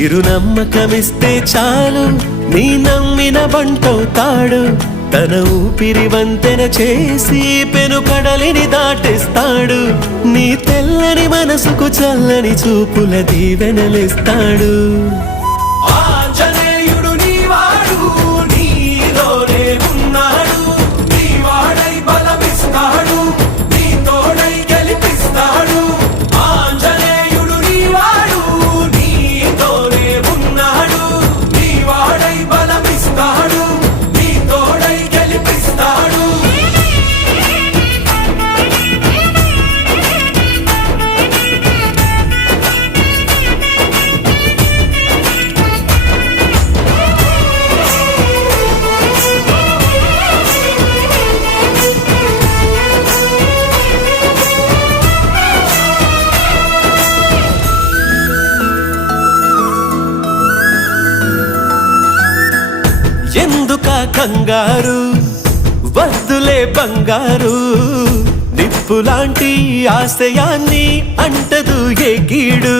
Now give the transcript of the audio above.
చిరునమ్మకమిస్తే చాలు నీ నమ్మిన బంటవుతాడు తన ఊపిరి వంతెన చేసి పెనుకడలిని దాటేస్తాడు నీ తెల్లని మనసుకు చల్లని చూపుల దీవెనలిస్తాడు ఆంజనేయుడు నీవాడు నీలోనే ఉన్నాడు నీవాడై బలమిస్తాడు నీ తోడై గెలిపిస్తాడు ఆంజనేయుడు నీవాడు నీతోనే ఉన్నాడు నీవాడై బలమిస్తాడు నీ తోడై గెలిపిస్తాడు ఎందుకా కంగారు వద్దులే బంగారు నిప్పులాంటి ఆశయాన్ని అంటదు ఏ కీడు